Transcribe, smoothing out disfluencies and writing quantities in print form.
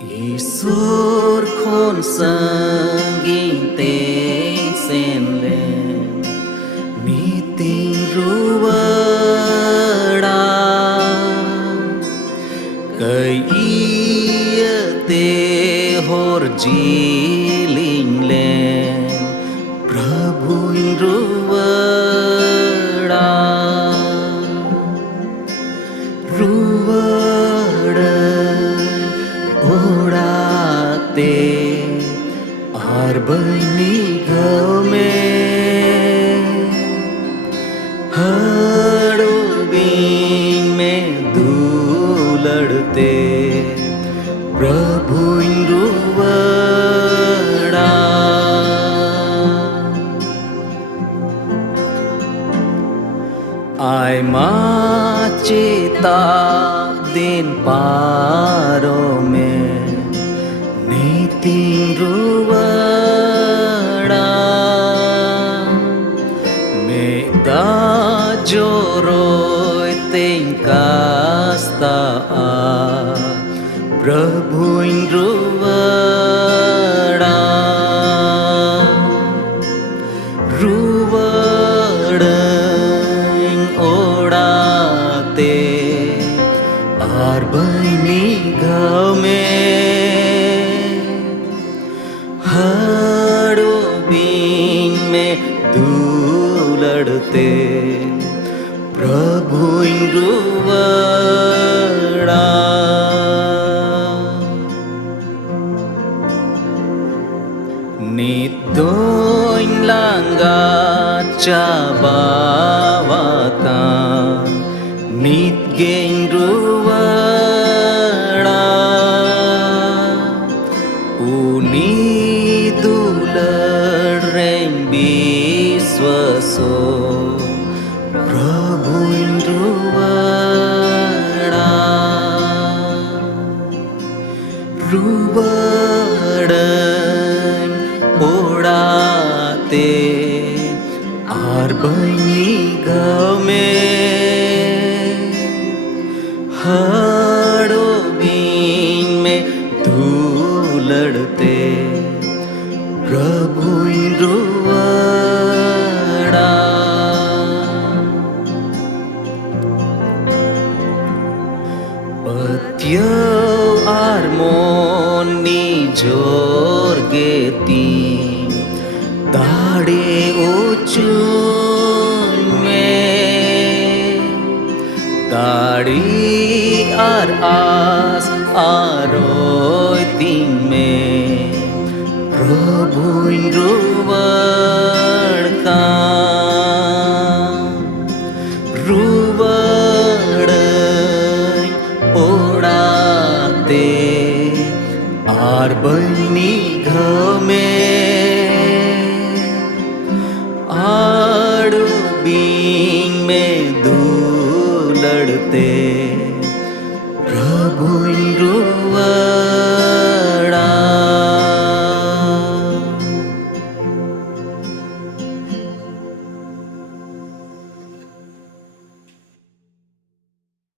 Isur khôn sang tên sen lên ni tình ru đa cây ia te hor ji linh lên Prabhu ru đa ओढ़ाते आर बनी घाव में हड़ो been में धूलड़ते प्रभु इंद्रुवड़ा आय माचेता दिन पारों में नीति रुवड़ा में दाजोरोय तेंकास्ता प्रभु रुवड़ा रुवड़ं ओढ़ाते आर बनी घाव में हड़ो बीन में धूलड़ते प्रभु इंद्रुवड़ा निदोइन लांगा cabawakan nit geng ruwada uni dular reng biswaso Prabhu ruwada ruwadan ओढ़ाते आर बनी घाव में हड़ो बीन में धूलड़ते प्रभु रुवड़ा पत्यो आर मोनी जोर गेती दाड़े उचून में दाड़ी आर आस आरोय तीन में प्रभु रुवड़का रुवड़ं ओढ़ाते आर बनी घाव में